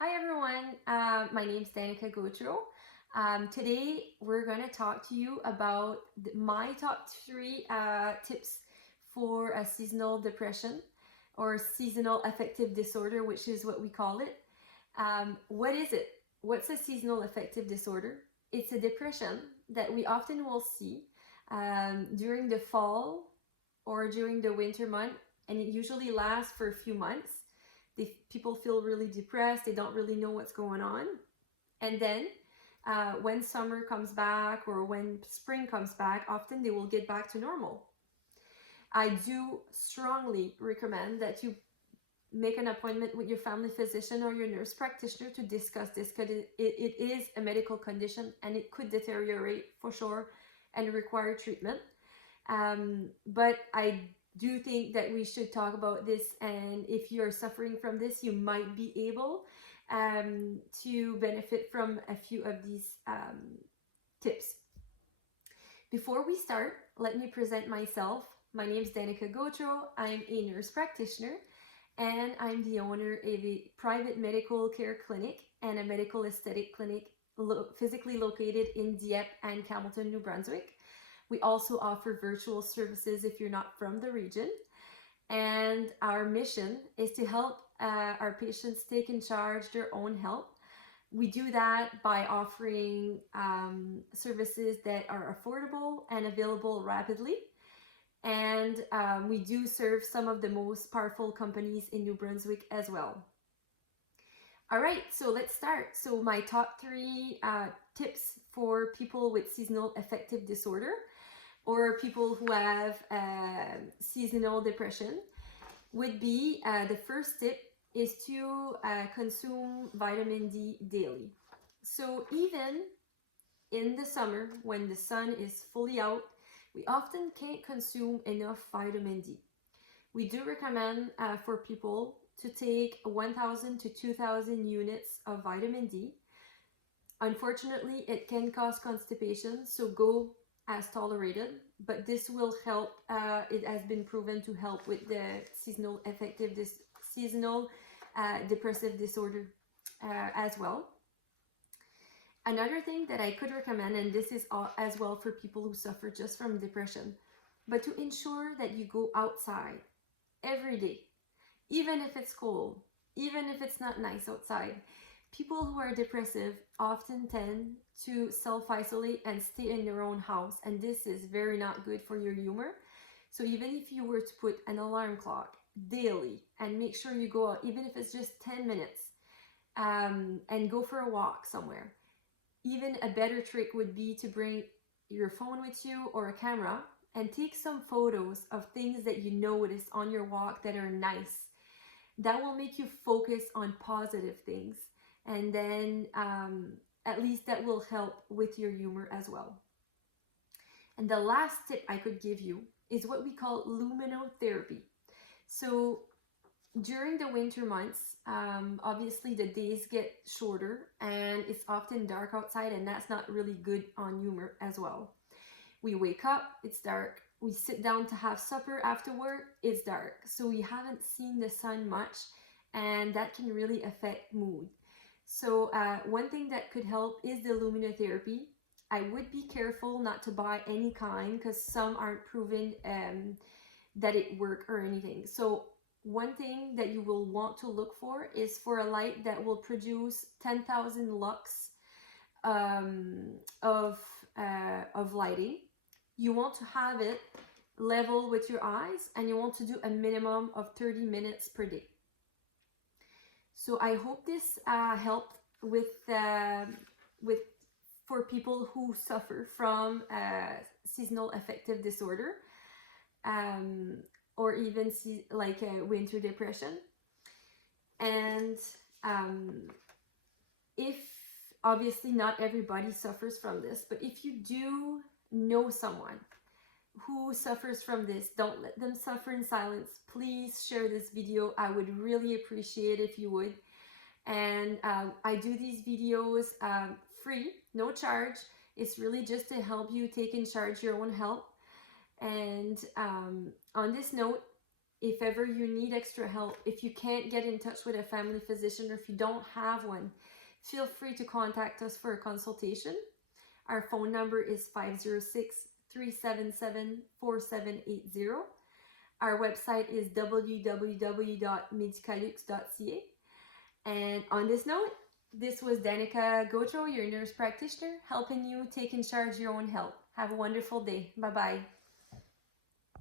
Hi everyone, my name is Danica Gautreau. Today we're going to talk to you about my top three tips for a seasonal depression or seasonal affective disorder, which is what we call it. What is it? What's a seasonal affective disorder? It's a depression that we often will see during the fall or during the winter month, and it usually lasts for a few months. People feel really depressed, they don't really know what's going on. And then when summer comes back or when spring comes back, often they will get back to normal. I do strongly recommend that you make an appointment with your family physician or your nurse practitioner to discuss this, because it is a medical condition and it could deteriorate for sure and require treatment. But I do think that we should talk about this, and if you're suffering from this, you might be able to benefit from a few of these tips. Before we start, let me present myself. My name is Danica Gautreau. I'm a nurse practitioner and I'm the owner of a private medical care clinic and a medical aesthetic clinic physically located in Dieppe and Campbellton, New Brunswick. We also offer virtual services if you're not from the region. And our mission is to help our patients take in charge their own health. We do that by offering services that are affordable and available rapidly. And we do serve some of the most powerful companies in New Brunswick as well. All right, so let's start. So my top three tips for people with seasonal affective disorder or people who have seasonal depression would be, the first tip is to consume vitamin D daily. So even in the summer, when the sun is fully out, we often can't consume enough vitamin D. We do recommend for people to take 1,000 to 2,000 units of vitamin D. Unfortunately, it can cause constipation, so go as tolerated, but this will help. It has been proven to help with the seasonal affective, seasonal depressive disorder as well. Another thing that I could recommend, and this is as well for people who suffer just from depression, but to ensure that you go outside every day, even if it's cold, even if it's not nice outside. People who are depressive often tend to self-isolate and stay in their own house, and this is very not good for your humor. So even if you were to put an alarm clock daily and make sure you go out, even if it's just 10 minutes, and go for a walk somewhere. Even a better trick would be to bring your phone with you or a camera and take some photos of things that you notice on your walk that are nice. That will make you focus on positive things, and then at least that will help with your humor as well. And the last tip I could give you is what we call luminal therapy. So during the winter months, obviously the days get shorter and it's often dark outside, and that's not really good on humor as well. We wake up, it's dark. We sit down to have supper after work, it's dark. So we haven't seen the sun much, and that can really affect mood. So one thing that could help is the luminotherapy. I would be careful not to buy any kind, because some aren't proven that it work or anything. So one thing that you will want to look for is for a light that will produce 10,000 lux of lighting. You want to have it level with your eyes, and you want to do a minimum of 30 minutes per day. So I hope this helped with for people who suffer from seasonal affective disorder, or even like winter depression. And if obviously not everybody suffers from this, but if you do know someone who suffers from this, don't let them suffer in silence. Please share this video. I would really appreciate if you would. And I do these videos free, no charge. It's really just to help you take in charge your own health. And on this note, If ever you need extra help, if you can't get in touch with a family physician or if you don't have one, feel free to contact us for a consultation. Our phone number is 506-377-4780. Our website is www.medicalux.ca. And on this note, this was Danica Gautreau, your nurse practitioner, helping you take in charge of your own health. Have a wonderful day. Bye-bye.